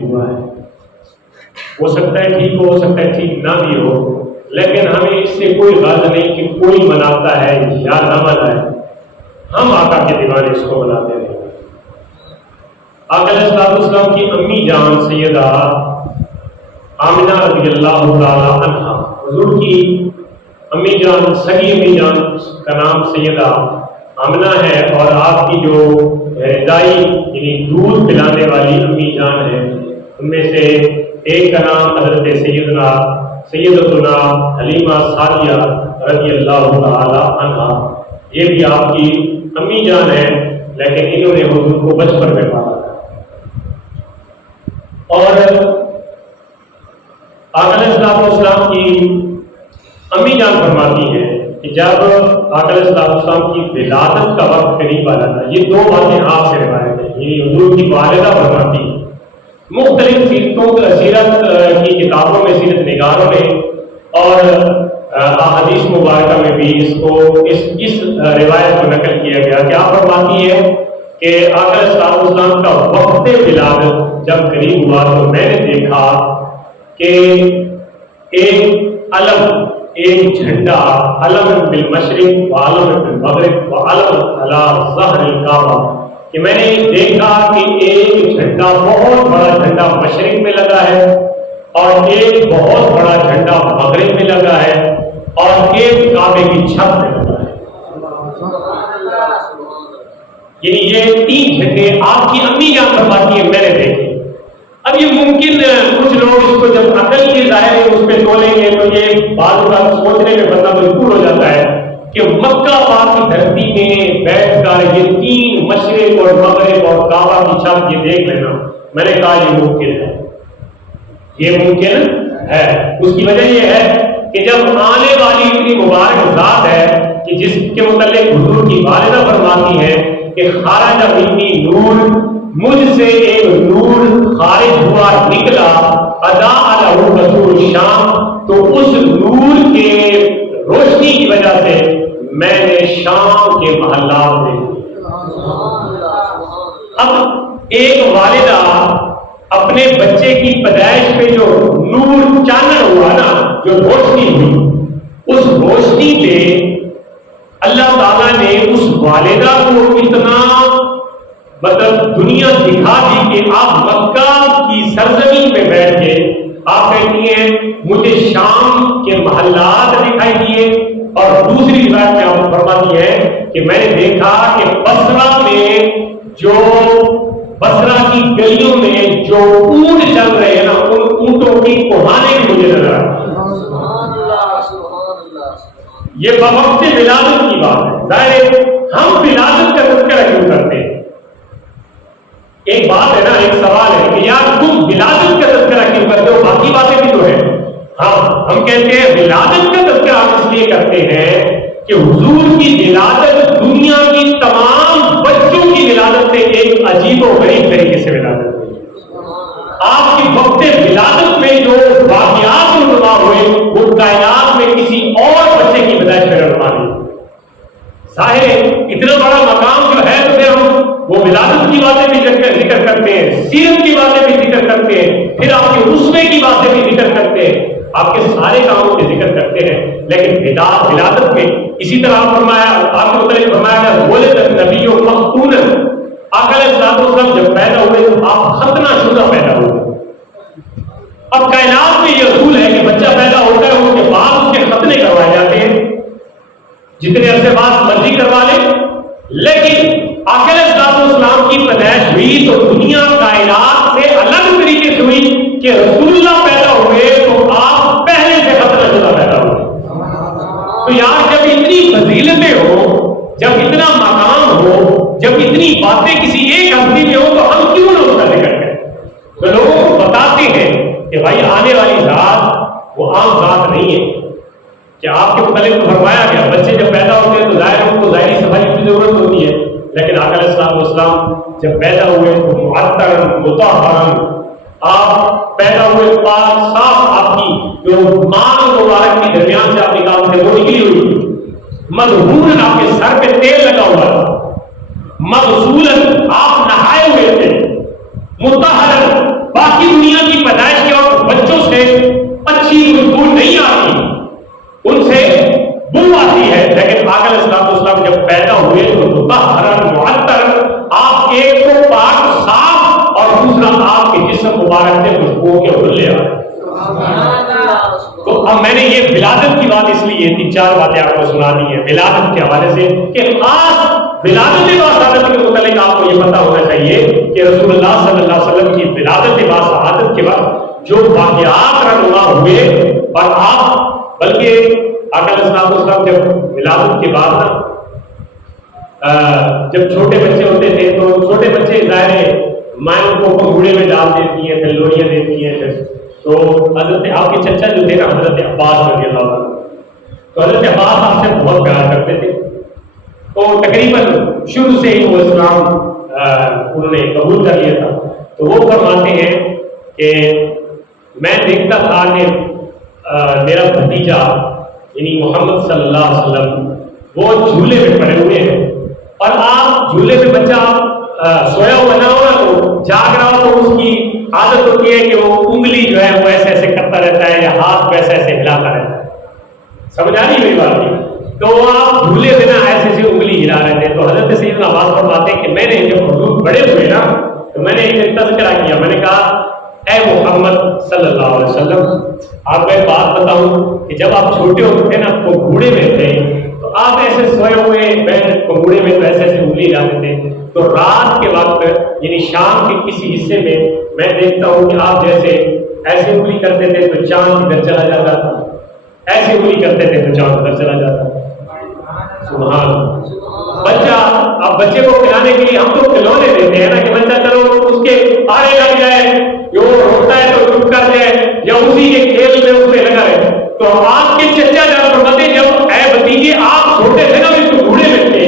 ہوا ہے. ہو سکتا ہے ٹھیک ہو سکتا ہے ٹھیک نہ بھی ہو، لیکن ہمیں اس سے کوئی غرض نہیں کہ کوئی مناتا ہے یا نہ منائے، ہم آقا کے دیوانے اس کو مناتے رہیں. آقا علیہ السلام کی امی جان سیدہ آمنہ رضی اللہ تعالی عنہا، حضور کی امی جان، سگی امی جان کا نام سیدہ آمنہ ہے، اور آپ کی جو رضائی یعنی دودھ پلانے والی امی جان ہے، ان میں سے ایک کا نام حضرت سیدتنا حلیمہ سعدیہ رضی اللہ تعالی عنہا. یہ بھی آپ کی امی جان ہے، لیکن انہوں نے حضور کو بچپن میں پالا. اور آقا علیہ السلام کی امی جان فرماتی ہیں کہ جب آقا علیہ السلام کی ولادت کا وقت قریب آ جاتا ہے، یہ دو باتیں آپ سے روایت ہیں، یعنی حضور کی والدہ فرماتی ہیں. مختلف سیرت کی کتابوں میں، سیرت نگاروں نے اور احادیث مبارکہ میں بھی اس روایت کو نقل کیا گیا کہ آپ فرماتی ہے کہ آقا علیہ السلام کا وقت ولادت جب قریب ہوا تو میں نے دیکھا کہ ایک علم، ایک جھنڈا، علم بالمشرق و علم بالمغرب و علم علی ظہر الکعبہ، کہ میں نے دیکھا کہ ایک جھنڈا، بہت بڑا جھنڈا مشرق میں لگا ہے، اور ایک بہت بڑا جھنڈا مغرب میں لگا ہے، اور ایک کعبے کی چھت میں لگا ہے. یعنی یہ تین جھنڈے آپ کی امی جان فرماتی ہے میں نے دیکھے. اب یہ ممکن کچھ لوگ اس کو جب عقل کے ظاہر ہے اس پہ تولیں گے تو یہ بات کا سوچنے میں بندہ مجبور ہو جاتا ہے کہ مکہ پاک کی دھرتی میں بیٹھ کر یہ تین مشرق اور مغرب اور کعبہ کی چھت یہ دیکھ لینا. میں نے کہا یہ ممکن ہے، یہ ممکن ہے. اس کی وجہ یہ ہے کہ جب آنے والی اتنی مبارک ذات ہے کہ جس کے متعلق حضور کی والدہ فرماتی ہے کہ خارج منی نور، مجھ سے ایک نور خارج ہوا نکلا، اضاء لہ رسول شام، تو اس نور کے روشنی کی وجہ سے میں نے شام کے محلات دیکھے. اب ایک والدہ اپنے بچے کی پیدائش پہ جو نور چانن ہوا نا، جو روشنی ہوئی، اس روشنی پہ اللہ تعالیٰ نے اس والدہ کو اتنا مطلب دنیا دکھا دی کہ آپ مکہ کی سرزمین میں بیٹھ کے آپ کہتی ہیں مجھے شام کے محلات دکھائی دیے. اور دوسری روایت میں آپ فرماتی ہے کہ میں نے دیکھا کہ بصرہ میں جو بصرہ کی گلیوں میں جو اونٹ چل رہے ہیں نا، ان اونٹوں کی کوہانے بھی مجھے نظر آئی. یہ بوقت ولادت کی بات ہے. ظاہر ہم ولادت کا تذکرہ کیوں کرتے ہیں؟ ایک بات ہے نا، ایک سوال ہے کہ یار تم ولادت کا تذکرہ کیوں کرتے ہو؟ باقی باتیں بھی تو ہے. ہاں ہم کہتے ہیں ولادت کا تذکرہ ہم اس لیے کرتے ہیں کہ حضور کی ولادت دنیا کی تمام بچوں کی ولادت سے ایک عجیب و غریب طریقے سے ولادت ہوئی. آپ کی وقت ولادت میں جو واقعات رونما ہوئے وہ کائنات میں کسی اور بچے کی پیدائش میں رونما نہیں. ظاہر ہے اتنا بڑا مقام جو ہے تو پھر ہم وہ ولادت کی باتیں بھی ذکر کرتے ہیں، سیرت کی باتیں بھی ذکر کرتے ہیں، پھر آپ کے اسوے کی باتیں بھی ذکر کرتے ہیں، آپ کے سارے کاموں کے ذکر کرتے ہیں. لیکن ولادت میں اسی طرح فرمایا، آپ کو متعلق فرمایا گیا ولد نبی مختون. آقا علیہ السلام جب پیدا ہوئے تو آپ ختنہ شدہ پیدا ہوئے. اب کائنات میں یہ اصول ہے کہ بچہ پیدا ہوتا ہے اس کے بعد اس کے ختنے کروائے جاتے ہیں، جتنے عرصے بعد مرضی کروا لیں. لیکن آقا علیہ السلام کی پیدائش ہوئی تو دنیا کائنات سے الگ طریقے سے ہوئی کہ رسول اللہ پیدا ہوئے تو آپ پہلے سے ختنہ شدہ پیدا ہوئے. تو یار جب اتنی فضیلتیں ہو، جب اتنا مقام ہو، جب اتنی باتیں کسی ایک ہستی میں ہو تو ہم کیوں نہ اس کا ذکر کریں؟ تو لوگوں کو بتاتے ہیں کہ بھائی آنے والی ذات وہ عام ذات نہیں ہے. کہ آپ کے متعلق تو فرمایا گیا بچے جب پیدا ہوتے ہیں تو ظاہر ان کو ظاہری صفائی کی ضرورت ہوتی ہے، لیکن آقا علیہ السلام جب پیدا ہوئے تو معطر مطہر، آپ پیدا ہوئے پاک صاف، آپ کی جو ماں مبارک کے درمیان سے آپ نکال تھے وہ نکلی ہوئی، مدہون آپ کے سر پہ تیل لگا ہوا تھا، مغسولن آپ نہائے ہوئے تھے، مطہر باقی جسم مبارک سے خوشبو کے حلے آ رہے. تو اب میں نے یہ ولادت کی بات اس لیے 3-4 باتیں آپ کو سنا دی ہیں ولادت کے حوالے سے کہ خاص ولادت باسعادت کے متعلق آپ کو یہ پتا ہونا چاہیے کہ رسول اللہ صلی اللہ علیہ وسلم کی ولادت باسعادت کے وقت جو واقعات رونما ہوئے اور آپ بلکہ آقا علیہ السلام جب ولادت کے بعد جب چھوٹے بچے ہوتے تھے تو چھوٹے بچے ظاہر ہے ماں ان کو گھوڑے میں ڈال دیتی ہیں پھر لوریاں دیتی ہیں پھر تو حضرت آپ کے چچا جو تھے نا حضرت عباس رضی اللہ عنہ تو حضرت عباس آپ سے بہت پیار کرتے تھے تو تقریباً شروع سے ہی وہ اسلام انہوں نے قبول کر لیا تھا. تو وہ فرماتے ہیں کہ میں دیکھتا تھا کہ میرا بھتیجا یعنی محمد صلی اللہ علیہ وسلم وہ جھولے میں پڑے ہوئے ہیں اور آپ جھولے میں بچہ سویا ہوا نہ ہو تو جاگ رہا ہو تو اس کی عادت ہوتی ہے کہ وہ انگلی جو ہے وہ ایسے ایسے کرتا رہتا ہے یا ہاتھ ویسے ایسے ہلاتا رہتا ہے. سمجھ آ رہی میری بات نہیں؟ تو آپ جھولے میں نا ایسے ایسے انگلی ہلا رہے تھے. تو حضرت سیدنا عباس فرماتے ہیں کہ میں نے جب حضور بڑے ہوئے نا تو میں نے ایک تذکرہ کیا. میں نے کہا اے محمد صلی اللہ علیہ وسلم آپ کو ایک بات بتاؤں کہ جب آپ چھوٹے ہوتے تھے نا تو گھوڑے میں تھے تو آپ ایسے سوئے ہوئے بیٹھ گھوڑے میں تو ایسے ایسے انگلی ہلاتے تھے. تو رات کے وقت یعنی شام کے کسی حصے میں دیکھتا ہوں کہ آپ جیسے ایسے انگلی کرتے تھے تو چاند ادھر چلا جاتا تھا, ایسے انگلی کرتے تھے تو چاند ادھر چلا جاتا تھا. سبحان بچہ اب بچے کو کھلانے کے لیے ہم تو کھلونے دیتے ہیں نا کہ بچہ چلو اس کے آڑے لگ جائے, جو روتا ہے تو چپ کر جائے یا اسی کے کھیل میں اس پہ لگا رہے. تو آپ کے چچا جان فرماتے جب اے بھتیجے آپ چھوٹے تھے نا تو گھوڑے میں تھے,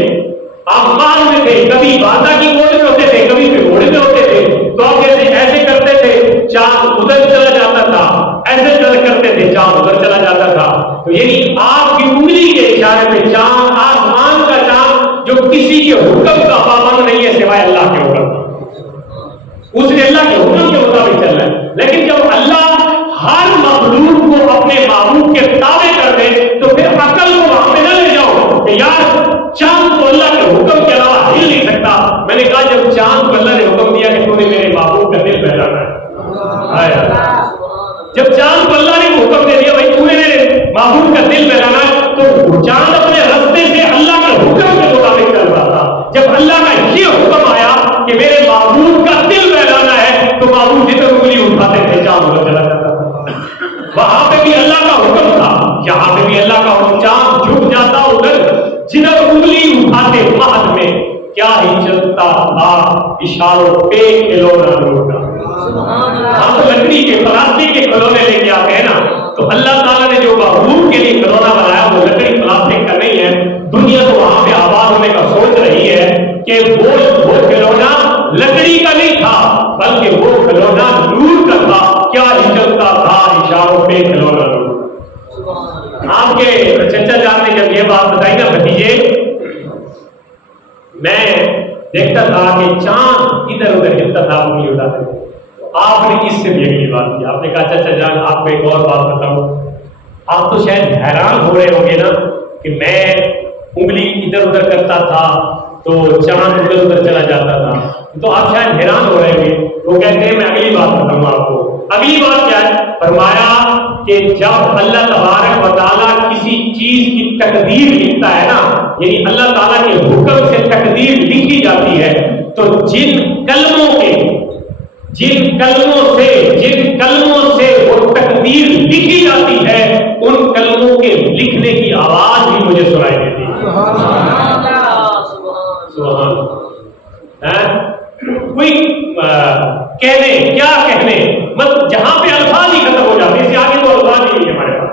آپ مال میں تھے, کبھی باندھا کی گوڑ میں ہوتے تھے, کبھی گھوڑے میں ہوتے تھے. تو آپ جیسے ایسے کرتے تھے چاند ادھر چلا جاتا تھا, ایسے کرتے تھے چاند ادھر چلا جاتا تھا. تو یعنی آپ کی انگلی کے اشارے پہ چاند آسمان کا چاند جو کسی کے حکم کا پابند نہیں ہے سوائے اللہ کے حکم کا, اس نے اللہ کے حکم کے مطابق چل رہا ہے. لیکن جب اللہ ہر مخلوق کو اپنے معبود کے تابع کر دے تو پھر عقل کو وہاں پہ نہ لے جاؤ کہ یار چاند تو اللہ کے حکم کے علاوہ ہل نہیں سکتا. میں نے کہا جب چاند کو اللہ نے حکم دیا کہ تو نے میرے معبود کا دل بہلانا ہے, جب چاند کو اللہ نے حکم دے دیا بھائی تو نے میرے معبود کا دل بہلانا ہے, تو چاند اپنے رستے سے اللہ کے حکم کے مطابق چل رہا تھا. جب اللہ کا یہ حکم آیا کہ میرے معبود کا دل بہلانا ہے تو معبود جدھر انگلی اٹھاتے تھے چاند ادھر چلا جاتا تھا. وہاں پہ بھی اللہ کا حکم تھا, یہاں پہ بھی اللہ کا حکم, چاند جھک جاتا ادھر جدھر انگلی اٹھاتے مہد میں کیا ہی چلتا تھا اشاروں پہ کھلونا لوٹا. ہم تو لکڑی کے پلاسٹک کے کھلونے لے کے آتے ہیں نا, تو اللہ تعالیٰ نے جو محبوب کے لیے کھلونا بنایا وہ لکڑی پلاسٹک کا نہیں ہے. دنیا تو وہاں پہ آباد ہونے کا سوچ رہی ہے کہ وہ کھلونا لکڑی کا نہیں تھا بلکہ وہ کھلونا نور کا تھا. کیا ہی چلتا تھا اشاروں پہ کھلونا لوٹا. آپ کے چچا جان نے جب یہ بات بتائی نا بھتیجے, میں دیکھتا تھا کہ چاند ادھر ادھر ہلتا تھا انگلی اٹھاتے تھے. آپ نے اس سے بھی اگلی بات کی, آپ نے کہا چچا جان آپ کو ایک اور بات بتاؤں, آپ تو شاید حیران ہو رہے ہوں گے نا کہ میں انگلی ادھر ادھر کرتا تھا تو چاند ادھر ادھر چلا جاتا تھا, تو آپ شاید حیران ہو رہے ہوں گے. وہ کہتے ہیں میں اگلی بات بتاؤں آپ کو. اگلی بات کیا ہے؟ فرمایا کہ جب اللہ تبارک و تعالیٰ کسی چیز کی تقدیر لکھتا ہے نا, یعنی اللہ تعالیٰ کے حکم سے تقدیر لکھی جاتی ہے, تو جن کلموں سے وہ تقدیر لکھی جاتی ہے ان کلموں کے لکھنے کی آواز بھی مجھے سنائی دیتی ہے. سبحان اللہ. کوئی کہنے مطلب جہاں پہ الفاظ ہی ختم ہو جاتے ہیں, اس سے آگے تو الفاظ ہی نہیں ہمارے پاس,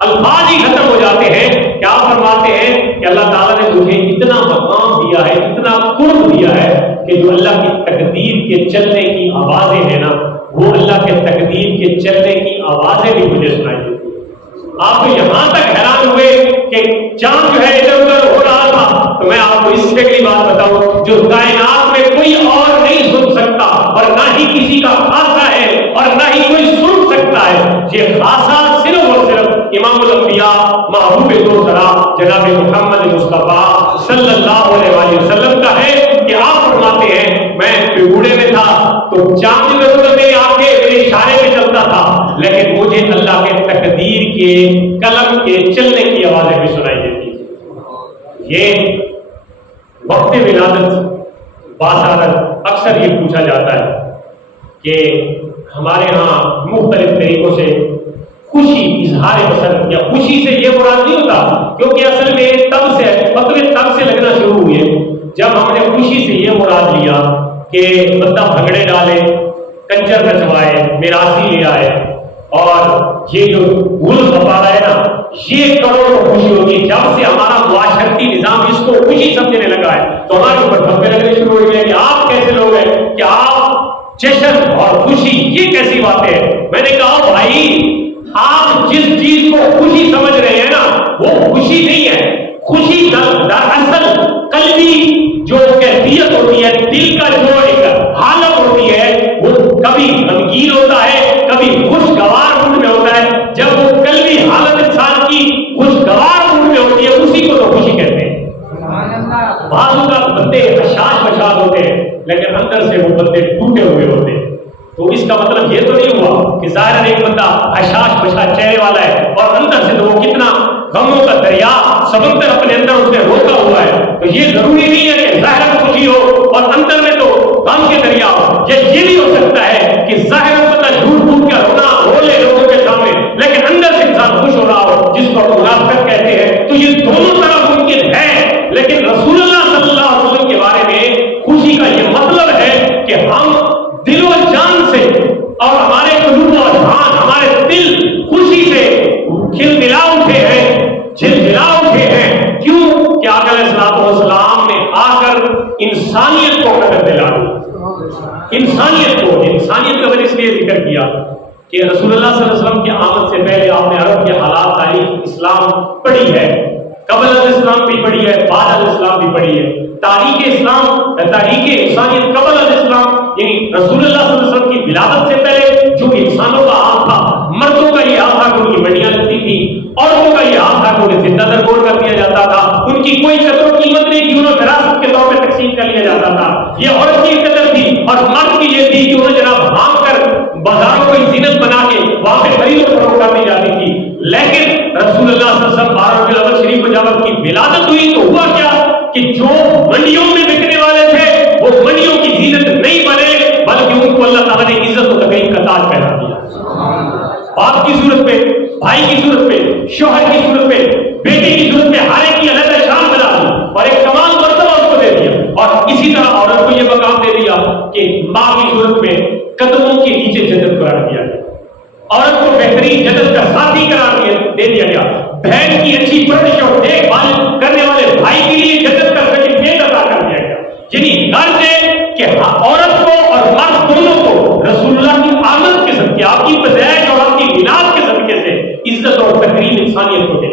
الفاظ ہی ختم ہو جاتے ہیں. کیا فرماتے ہیں کہ اللہ تعالیٰ نے مجھے اتنا مقام دیا ہے, اتنا قرب دیا ہے کہ جو اللہ کی تقدیر کے چلنے کی آوازیں ہیں نا, وہ اللہ کے تقدیر کے چلنے کی آوازیں بھی مجھے سنائی دیتی ہیں. آپ کو یہاں تک حیران ہوئے کہ چاند جو ہے ادھر ادھر ہو رہا تھا, تو میں آپ کو اس سے اگلی بات بتاؤں جو کائنات میں کوئی اور نہیں سن سکتا اور نہ ہی کسی کا خاصہ ہے اور نہ ہی کوئی سن سکتا ہے. یہ خاصہ صرف اور صرف امام الانبیاء محبوب دو سرا جناب محمد مصطفیٰ صلی اللہ علیہ وسلم کا ہے کہ آپ فرماتے ہیں میں پیگوڑے میں تھا تو چاند ادھر ادھر اشارے پہ چلتا تھا، لیکن مجھے اللہ کے تقدیر کے قلم کے چلنے کی آوازیں بھی سنائی دیتی تھی۔ یہ وقت ولادت باسعادت اکثر یہ پوچھا جاتا ہے کہ ہمارے ہاں مختلف طریقوں سے خوشی اظہار پسند یا خوشی سے یہ مراد نہیں ہوتا، کیونکہ اصل میں تب سے لگنا شروع ہوئی ہے جب ہم نے خوشی سے یہ مراد لیا کہ بندہ بھنگڑے ڈالے، کنجر نچوائے، میراثی لے آئے، اور یہ جو گل بپارا ہے نا، یہ کروڑوں خوشی ہوگی۔ جب سے ہمارا معاشرتی نظام اس کو خوشی سمجھنے لگا ہے تو ہمارے اوپر دھبے لگنے شروع ہو گئے کہ آپ کیسے لوگ ہیں کہ آپ جشن اور خوشی یہ کیسی بات ہے۔ میں نے کہا بھائی، آپ جس چیز کو خوشی سمجھ رہے ہیں نا وہ خوشی نہیں ہے۔ خوشی دراصل قلبی جو کیفیت ہوتی ہے، دل کا جو ایک حالت ہوتی ہے، وہ کبھی غمگین ہوتا ہے، کبھی خوشگوار موڈ میں ہوتا ہے۔ جب وہ قلبی حالت انسان کی خوشگوار موڈ میں ہوتی ہے اسی کو تو خوشی کہتے ہیں۔ بعض اوقات بندے حشاش بشاش ہوتے ہیں لیکن اندر سے وہ بندے ٹوٹے ہوئے ہوتے ہیں۔ تو اس کا مطلب یہ تو نہیں ہوا کہ ظاہر ایک بندہ حشاش بشاش چہرے والا ہے اور اندر سے تو وہ کتنا غموں کا دریا سمندر اپنے اندر اس نے روکا ہوا ہے۔ تو یہ ضروری نہیں ہے کہ ظاہر خوشی ہو اور اندر میں تو غم کے دریا ہو۔ یہ بھی ہو سکتا ہے کہ ظاہر بندہ جھوٹ پھوٹ کر رو لے لوگوں کے سامنے لیکن اندر سے انسان خوش ہو رہا ہو، جس کو منافقت کہتے ہیں۔ تو یہ دونوں طرح ممکن ہے، لیکن رسول اللہ صلی اللہ علیہ وسلم کے بارے میں خوشی کا یہ مطلب ہے کہ ہم دل و جان سے اور ہمارے قلوب و اذہان، ہمارے دل خوشی سے کھلکھلا اٹھے ہیں، جھلجھلا اٹھے ہیں۔ کیوں کہ آقا علیہ الصلوۃ والسلام نے آ کر انسانیت کو قدر دلا دی۔ انسانیت کا میں نے اس لیے ذکر کیا کہ رسول اللہ صلی اللہ علیہ وسلم کی آمد سے پہلے آپ نے عرب کے حالات، تاریخ اسلام پڑھی ہے، قبل الاسلام بھی پڑھی ہے، بعد الاسلام بھی پڑھی ہے۔ تاریخ اسلام، تاریخ انسانیت قبل الاسلام یعنی رسول اللہ صلی اللہ علیہ وسلم کی ولادت سے پہلے جو انسانوں کا حال تھا، مردوں کا یہ حال تھا کہ ان کی منڈیاں لگتی تھی، عورتوں کا یہ حال تھا کہ انہیں زندہ درگور کر دیا جاتا تھا، ان کی کوئی قدر و قیمت نہیں تھی، انہیں وراثت کے طور پہ تقسیم کر لیا جاتا تھا۔ یہ عورت کی قدر تھی اور مرد کی یہ تھی کہ انہیں جناب بھاگ کر بازاروں کو زینت بنا کے وہاں پہ خرید و فروخت کر دی جاتی تھی۔ لیکن رسول اللہ صلی اللہ علیہ وسلم 12 ربیع الاول شریف کو جب ان کی ولادت ہوئی تو ہوا کیا کہ جو منڈیوں میں بکنے والے تھے وہ منڈیوں کی زینت نہیں بنے، بلکہ ان کو اللہ تعالیٰ نے عزت و تکریم کا تاج پہنا دیا۔ باپ کی صورت میں، بھائی کی صورت میں، شوہر کی صورت میں، بیٹی کی صورت میں ہر ایک کی علیحدہ شان بنا دی اور ایک تمام مرتبہ اس کو دے دیا۔ اور اسی طرح عورت کو یہ مقام دے دیا کہ ماں کی صورت میں قدموں کے نیچے جنت قرار دیا گیا، عورت کو بہترین جنت کا ساتھی قرار دے دیا گیا، بہن کی اچھی پرورش اور دیکھ بھال کرنے والے بھائی کے لیے جنت کا سرٹیفکیٹ عطا کر دیا گیا۔ یعنی غرض ہے کہ عورت کو اور مرد دونوں کو رسول اللہ کی آمد کے صدقے، آپ کی پیدائش اور آپ کی ولادت کے صدقے سے عزت اور تکریم انسانیت کو دے۔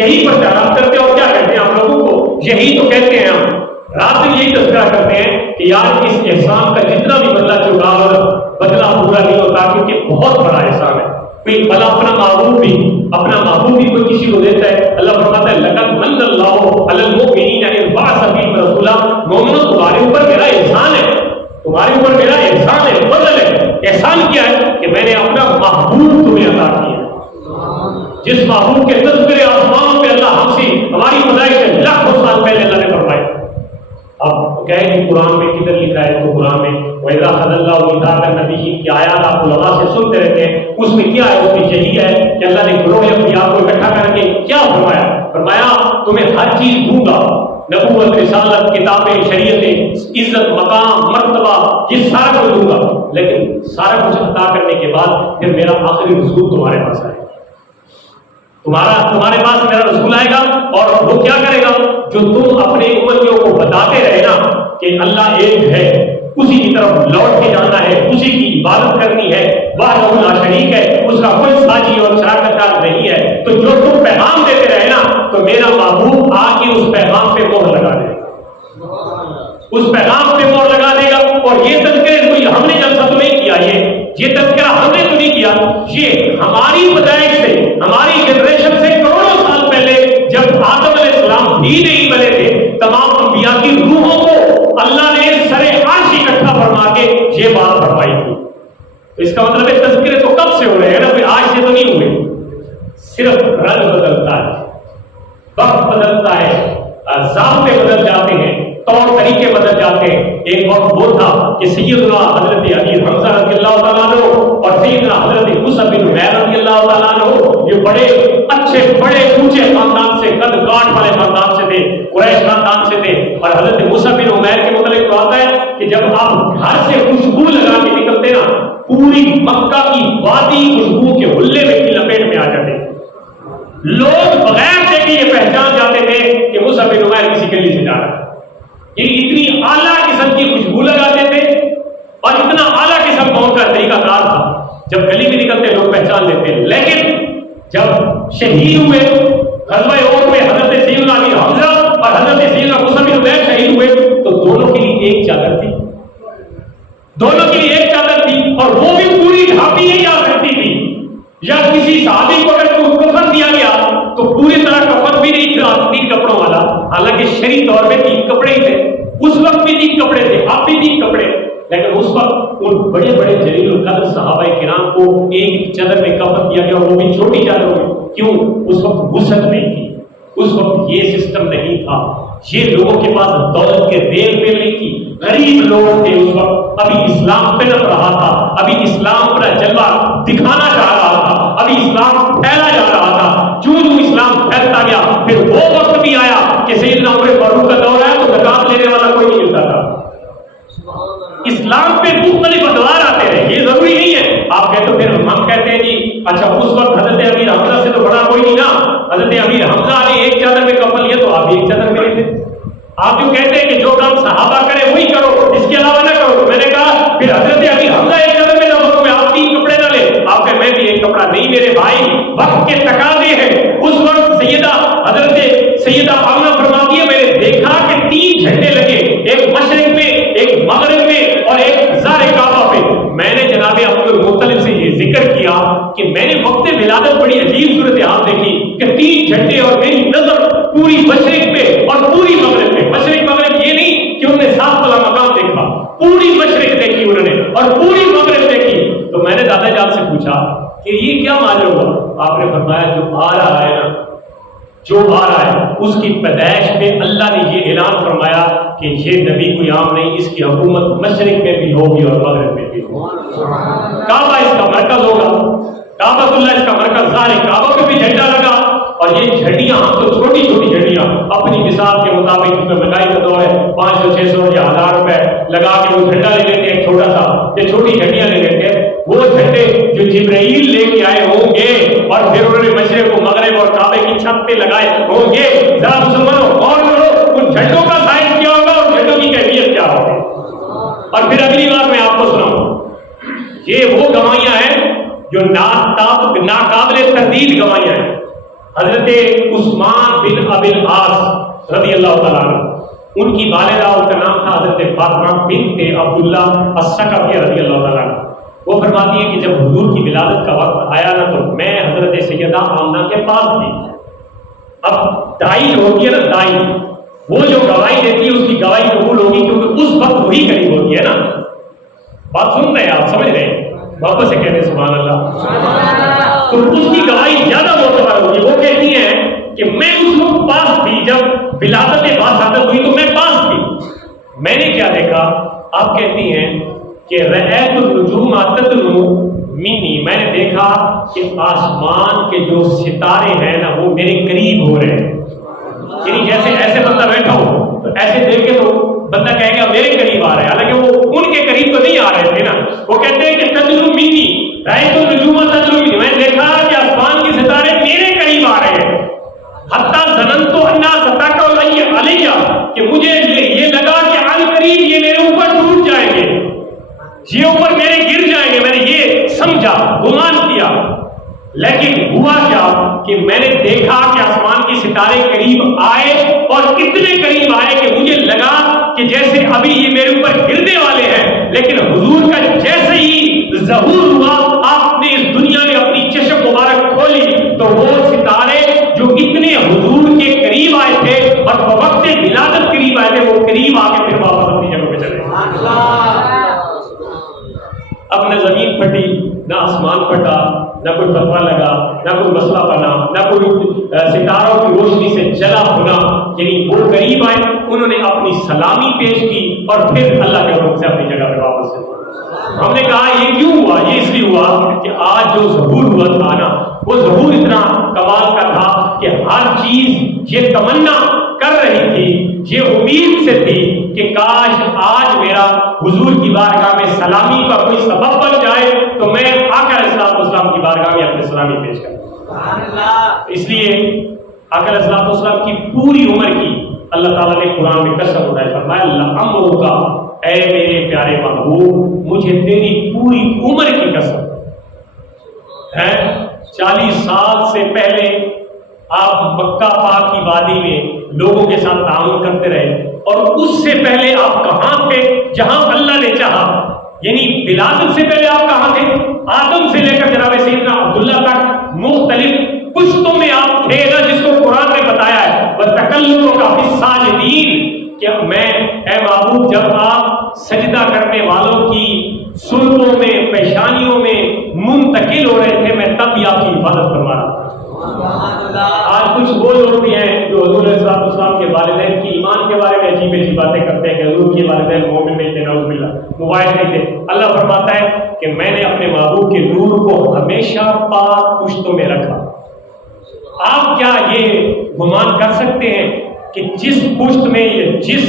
یہی پر چارہ کرتے اور کیا کہتے ہیں آپ لوگوں کو؟ یہی تو کہتے ہیں ہم رات میں یہی تذکرہ کرتے ہیں کہ یار اس احسان کا جتنا بھی بدلہ چکا اور بدلہ پورا نہیں ہوتا، کیونکہ بہت بڑا احسان ہے۔ کوئی بھلا اپنا محبوب بھی کوئی کسی کو دیتا ہے، اللہ فرماتا ہے لقد من اللہ علی المؤمنین اذ بعث فیہم رسولا، مومنوں تمہارے اوپر میرا احسان ہے، تمہارے اوپر میرا احسان ہے، فضل ہے۔ احسان کیا ہے کہ میں نے اپنا محبوب تمہیں عطا کیا، جس محبوب کے تذکرے آسمانوں پہ اللہ ہم سے ہماری پیدائش سے لاکھوں سال پہلے اللہ نے فرمائے۔ اب کہے کہ قرآن میں کدھر لکھا ہے؟ تو قرآن میں وَإِذَا أَخَذَ اللَّهُ مِيثَاقَ النَّبِيِّينَ کی آیات آپ علماء سے سنتے رہتے ہیں، اس میں کیا ہے؟ اس میں یہی ہے کہ اللہ نے گروہ انبیاء کو اکٹھا کر کے کیا فرمایا تمہیں ہر چیز دوں گا، نبوت، رسالت، کتابیں، شریعتیں، عزت، مقام، مرتبہ، یہ سارا کچھ دوں گا، لیکن سارا کچھ عطا کرنے کے بعد پھر میرا آخری رسول تمہارے پاس آئے گا، تمہارے پاس میرا رسول آئے گا اور وہ کیا کرے گا؟ جو تم اپنے امتیوں کو بتاتے رہے نا کہ اللہ ایک ہے، اسی کی طرف لوٹ کے جانا ہے، اسی کی عبادت کرنی ہے، وحدہ لا شریک ہے، اس کا کوئی ساجی اور شراکت دار نہیں ہے، تو جو تم پیغام دیتے رہے نا تو میرا محبوب آ کے اس پیغام پہ مہر لگا دے گا، اس پیغام پہ مہر لگا دے گا۔ اور یہ تذکرے کوئی ہم نے جلسہ تو نہیں کیا، یہ تذکرہ ہم نے تو نہیں کیا، یہ ہماری پیدائش سے، ہماری جنریشن سے کروڑوں سال پہلے جب آدم علیہ السلام بھی نہیں بنے تھے، تمام انبیاء کی روحوں کو اللہ نے سر عرش اکٹھا فرما کے یہ بات فرمائی تھی تو اس کا مطلب ہے تذکرے تو کب سے ہو رہے ہیں نا، کوئی آج سے تو نہیں ہوئے، صرف رنگ بدلتا ہے، وقت بدلتا ہے، ضابطے بدل جاتے ہیں، طور طریقے بدل جاتے ہیں۔ ایک وقت وہ تھا کہ سیدنا حضرت ابی حمزہ رضی اللہ تعالیٰ عنہ اور سیدنا حضرت مصعب بن عمیر رضی اللہ تعالیٰ عنہ جو بڑے اچھے بڑے اونچے خاندان سے، قد کاٹ والے خاندان سے تھے، قریش خاندان سے تھے، اور حضرت مصعب بن عمیر کے متعلق تو آتا ہے کہ جب آپ گھر سے خوشبو لگا کے نکلتے نا، پوری مکہ کی وادی خوشبو کے حلے میں کی لپیٹ میں آ جاتے، لوگ بغیر دیکھے یہ پہچان جاتے تھے کہ مصعب بن عمیر کسی گلی سے جا رہا ہے۔ یہ اتنی اعلیٰ قسم کی خوشبو لگاتے تھے اور اتنا اعلیٰ قسم کا ان کا طریقہ کار تھا، جب گلی میں نکلتے لوگ پہچان لیتے۔ لیکن جب شہید ہوئے غزوہ احد میں حضرت سیدنا ابی حمزہ اور حضرت سیدنا مصعب بن عمیر شہید ہوئے، تو دونوں کے لیے ایک چادر تھی، دونوں کے لیے ایک چادر تھی، اور وہ بھی پوری ڈھانپی نہیں جا سکتی تھی، یا کسی صحابی کو اگر کفن دیا گیا تو پوری طرح کفن بھی نہیں تھا 3 کپڑوں والا، حالانکہ شرعی طور پہ 3 کپڑے ہی تھے، اس وقت بھی 3 کپڑے تھے، اب بھی 3 کپڑے، لیکن اس وقت ان بڑے بڑے جلیل القدر صحابہ کرام کو ایک چادر میں کفن دیا گیا، اور وہ بھی چھوٹی چادر میں۔ کیوں؟ اس وقت وسعت نہیں تھی، اس وقت یہ سسٹم نہیں تھا، یہ لوگوں کے پاس دولت کے ریل پہ نہیں تھی، غریب لوگ تھے اس وقت، ابھی اسلام پنپ رہا تھا، ابھی اسلام اپنا جلوہ دکھانا چاہ رہا تھا، ابھی اسلام پھیلا جا رہا تھا۔ جو اسلام پھیلتا گیا، پھر وہ وقت بھی آیا کہ سیدنا عمر فاروق کا دور ہے تو زکات لینے والا کوئی نہیں ملتا تھا۔ اسلام پہ مختلف ادوار آتے رہے، یہ ضروری نہیں ہے آپ کہتے تو پھر ہم کہتے ہیں جی اچھا اس وقت حضرت امیر حمزہ سے تو بڑا کوئی نہیں نا، حضرت امیر حمزہ نے ایک چادر میں کفن لیا تو آپ بھی ایک چادر میں لیتے۔ آپ جو کہتے ہیں کہ جو کام صحابہ کرے وہی کرو، اس کے علاوہ نہ کرو، تو میں نے کہا پھر حضرت امیر حمزہ ایک چادر میں نہ ہو میں آپ 3 کپڑے نہ لے، آپ کہ میں بھی ایک کپڑا نہیں، میرے بھائی وقت کے تقاضے ہیں۔ اس وقت حضرت سیدہ آمنہ فرماتی ہے میں نے دیکھا کہ 3 جھنڈے لگے، ایک مشرق میں، ایک مغرب میں اور ایک زار کعبہ پہ۔ میں نے جناب عبد المطلب سے یہ ذکر کیا کہ میں نے وقت ولادت بڑی عجیب صورتحال دیکھی کہ 3 جھنڈے اور میری نظر پوری مشرق پہ اور پوری مغرب پہ، مشرق مغرب یہ نہیں کہ انہوں نے 7 والا مقام دیکھا، پوری مشرق دیکھی انہوں نے اور پوری مغرب دیکھی۔ تو میں نے دادا جان سے پوچھا کہ یہ کیا معلوم ہوا؟ آپ نے فرمایا جو آ رہا ہے نا، جو آ رہا ہے اس کی پیدائش میں اللہ نے یہ اعلان فرمایا کہ یہ نبی کوئی عام نہیں، اس کی حکومت مشرق میں بھی ہوگی اور مغرب میں بھی ہوگی، کعبہ اس کا مرکز ہوگا، کعبۃ اللہ اس کا مرکز، زار کعبہ پہ بھی جھنڈا لگا۔ اور یہ جھنڈیاں ہم تو چھوٹی چھوٹی جھنڈیاں اپنی مثال کے مطابق، کیونکہ مہنگائی کا دور ہے، 500 600 یا 1000 روپے لگا کے وہ جھنڈا لے لیتے ہیں چھوٹا سا، یہ چھوٹی جھنڈیاں لے لیتے ہیں۔ وہ جھنڈے جو جبرائیل لے کے آئے ہوں گے اور پھر انہوں نے مشرق و مغرب اور کعبے کی چھت پہ لگائے ہوں گے، ذرا مسلمانوں غور کرو ان جھنڈوں کا سائز کیا ہوگا اور جھنڈوں کی کیفیت کیا ہوگی۔ اور پھر اگلی بات میں آپ کو سناؤں، یہ وہ گواہیاں ہیں جو ناقابل تردید گواہیاں ہیں۔ حضرت عثمان بن ابی العاص رضی اللہ تعالیٰ عنہ، ان کی والدہ، ان کا نام تھا حضرت فاطمہ بنت عبداللہ الثقفیہ رضی اللہ تعالیٰ عنہ، وہ فرماتی ہے کہ جب حضور کی ولادت کا وقت آیا نا تو میں حضرت سیدہ آمنہ کے پاس تھی۔ اب دائی جو ہوتی ہے نا، دائی وہ جو گواہی دیتی ہے اس کی گواہی قبول ہوگی، کیونکہ اس وقت وہی قریب ہوتی ہے نا۔ بات سن رہے ہیں آپ، سمجھ رہے ہیں؟ واپس سے کہتے ہیں سبحان اللہ، تو اس کی گواہی زیادہ معتبر ہوگی۔ وہ کہتی ہیں کہ میں اس وقت پاس تھی جب ولادت باسعادت ہوئی، تو میں پاس تھی، میں نے کیا دیکھا؟ آپ کہتی ہیں کہ رأیت النجوم تدنو منی، میں نے دیکھا کہ آسمان کے جو ستارے ہیں نا وہ میرے قریب ہو رہے ہیں، یعنی جیسے ایسے بندہ بیٹھا ہو تو ایسے دیکھ کے تو بندہ کہے گا میرے قریب آ رہے ہیں، حالانکہ وہ ان کے قریب تو نہیں آ رہے تھے نا۔ وہ کہتے ہیں کہ تدنو منی رأیت النجوم تدنو منی، میں نے دیکھا کہ آسمان کے ستارے میرے قریب آ رہے ہیں، حتیٰ ظننت انہا ستقع علیہ، کہ مجھے یہ لگا کہ عنقریب یہ میرے اوپر ٹوٹ جائیں گے، یہ اوپر میرے گر جائیں گے، میں نے یہ سمجھا، گمان کیا۔ لیکن ہوا کیا کہ میں نے دیکھا کہ آسمان کے ستارے قریب آئے اور اتنے قریب آئے کہ مجھے لگا کہ جیسے ابھی یہ میرے اوپر گرنے والے ہیں، لیکن حضور کا جیسے ہی ظہور ہوا، آپ نے اس دنیا میں اپنی چشم مبارک کھولی تو وہ ستارے جو اتنے حضور کے قریب آئے تھے اور وقت ولادت قریب آئے تھے، وہ قریب آ کے پھر واپس اپنی جگہ پہ چلے۔ اب زمین پھٹی، نہ آسمان پھٹا، نہ کوئی فتویٰ لگا، نہ کوئی مسئلہ بنا، نہ کوئی ستاروں کی روشنی سے جلا بھنا، یعنی وہ قریب آئے، انہوں نے اپنی سلامی پیش کی اور پھر اللہ کے حکم سے اپنی جگہ پہ واپس سے۔ ہم نے کہا یہ کیوں ہوا؟ یہ اس لیے ہوا کہ آج جو ظہور ہوا تھا نا، وہ ظہور اتنا کمال کا تھا کہ ہر چیز یہ تمنا کر رہی تھی، یہ امید سے تھی کہ کاش آج میرا حضور کی بارگاہ میں سلامی کا کوئی سبب بن جائے تو میں آقا علیہ السلام کی بارگاہ میں اپنے سلامی پیش کروں۔ اس لیے آقا علیہ السلام کی پوری عمر کی اللہ تعالیٰ نے قرآن میں قسم اٹھائی، فرمایا لعمرک کا، اے میرے پیارے محبوب مجھے تیری پوری عمر کی قسم ہے۔ 40 سال سے پہلے آپ مکہ پاک کی وادی میں لوگوں کے ساتھ تعاون کرتے رہے، اور اس سے پہلے آپ کہاں تھے جہاں اللہ نے چاہا، یعنی ولادت سے پہلے آپ کہاں تھے؟ آدم سے لے کر جناب سیدنا عبداللہ تک مختلف پشتوں میں آپ تھے نا، جس کو قرآن نے بتایا ہے وَتَكَلُّمُكَ فِي السَّاجِدِينَ، کہ میں اے محبوب جب آپ سجدہ کرنے والوں کی سروں میں پیشانیوں میں منتقل ہو رہے تھے، میں تب بھی آپ کی حفاظت فرما رہا تھا۔ آج کچھ وہ لوگ بھی ہیں جو حضور علیہ السلام کے والدین کی ایمان کے بارے میں عجیب عجیب باتیں کرتے ہیں کہ حضور کے والدین مومن نہیں تھے، نعوذ باللہ، موائد نہیں تھے۔ اللہ فرماتا ہے کہ میں نے اپنے محبوب کے نور کو ہمیشہ پاک پشتوں میں رکھا۔ آپ کیا یہ گمان کر سکتے ہیں کہ جس پشت میں، جس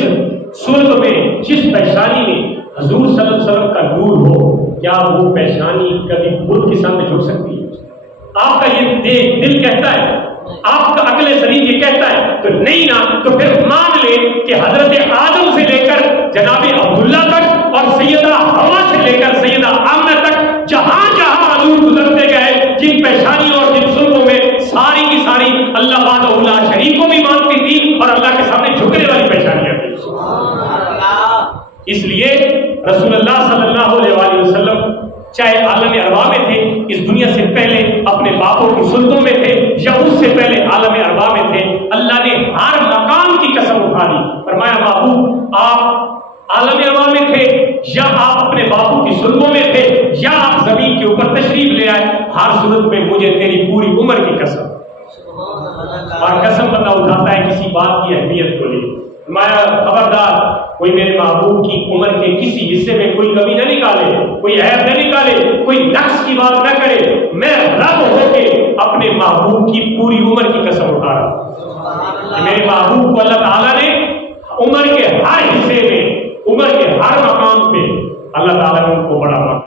سرخ میں، جس پیشانی میں حضور صلی اللہ علیہ وسلم کا نور ہو، کیا وہ پیشانی کبھی بت کے سامنے جھک سکتی ہے؟ آپ کا یہ دل کہتا ہے، آپ کا عقل سلیم یہ کہتا ہے تو نہیں نا، تو پھر مان لے کہ حضرت آدم سے لے کر جناب عبداللہ تک اور سیدہ حوا سے لے کر سیدہ آمنہ تک جہاں جہاں حضور گزرتے گئے، جن پیشانیوں اور جن سرخوں میں، ساری کی ساری اللہ وحدہ لا شریک کو بھی مانتی تھی اور اللہ کے سامنے جھکنے والی پیشانیاں تھی۔ اس لیے رسول اللہ صلی اللہ علیہ وآلہ وسلم چاہے عالم ارواح میں تھے، اس دنیا سے پہلے اپنے باپوں کی سلطوں میں تھے، یا اس سے پہلے عالم ارواح میں تھے، اللہ نے ہر مقام کی قسم اٹھا دی، فرمایا محبوب آپ عالم ارواح میں تھے، یا آپ اپنے باپوں کی سلطوں میں تھے، یا آپ زمین کے اوپر تشریف لے آئے، ہر صورت میں مجھے تیری پوری عمر کی قسم۔ اور قسم بندہ اٹھاتا ہے کسی بات کی اہمیت کو لے، فرمایا خبردار کوئی میرے محبوب کی عمر کے کسی حصے میں کوئی کمی نہ نکالے، کوئی عیب نہ نکالے، کوئی نقص کی بات نہ کرے، میں رب ہو کے اپنے محبوب کی پوری عمر کی قسم اٹھا رہا ہوں۔ میرے محبوب کو اللہ تعالیٰ نے عمر کے ہر حصے میں، عمر کے ہر مقام پہ اللہ تعالیٰ نے ان کو بڑا